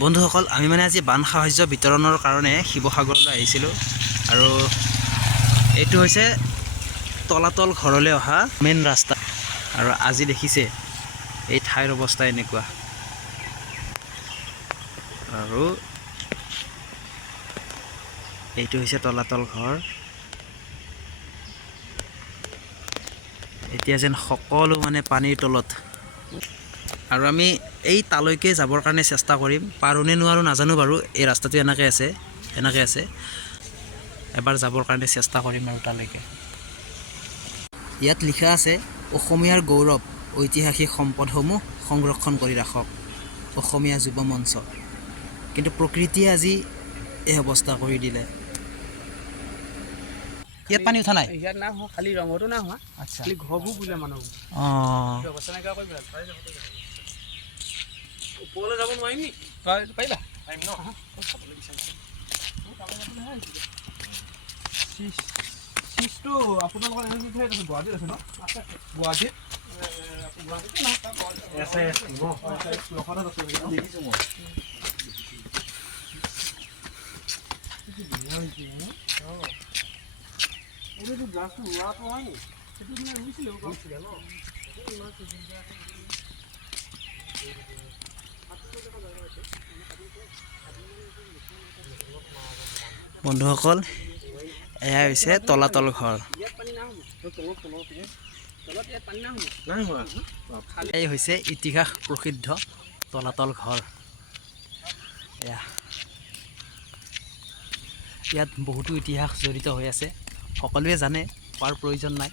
বন্ধুসকল আমি মানে আজি বান সাহায্য বিতৰণৰ কাৰণে শিৱসাগৰলৈ আহিছিলোঁ আৰু এইটো হৈছে তলাতল ঘৰলৈ অহা মেইন ৰাস্তা আৰু আজি দেখিছে এই ঠাইৰ অৱস্থা এনেকুৱা আৰু এইটো হৈছে তলাতল ঘৰ। এতিয়া যেন সকলো মানে পানীৰ তলত আৰু আমি এই তালৈকে যাবৰ কাৰণে চেষ্টা কৰিম। পাৰোঁনে নোৱাৰোঁ নাজানো বাৰু, এই ৰাস্তাটো এনেকৈ আছে এবাৰ যাবৰ কাৰণে চেষ্টা কৰিম আৰু তালৈকে। ইয়াত লিখা আছে অসমীয়াৰ গৌৰৱ ঐতিহাসিক সম্পদসমূহ সংৰক্ষণ কৰি ৰাখক অসমীয়া যুৱ মঞ্চ। কিন্তু প্ৰকৃতিয়ে আজি এই অৱস্থা কৰি দিলে। ইয়াত পানী উঠা নাই? ইয়াত না হোৱা, খালি ৰঙতো না হোৱা। আচ্ছা, খালি ঘৰবোৰ বুলে মানুহ। অৱস্থা নাইকিয়া কৰি পেলালে। ওপৰলৈ যাব নোৱাৰিম নি? পাৰিবা? পাৰিম ন? চিজটো আপোনালোকৰ গুৱাহাটীত আছে ন? গুৱাহাটীত? দেখিছোঁ মই। এইটো গ্লাছটো ৰোৱাটো হয় নি? সেইটো মানে ৰুইছিলে ন? বন্ধুসকল এয়া হৈছে তলাতল ঘৰ। এই হৈছে ইতিহাস প্ৰসিদ্ধ তলাতল ঘৰ। ইয়াত বহুতো ইতিহাস জড়িত হৈ আছে, সকলোৱে জানে, কোৱাৰ প্ৰয়োজন নাই।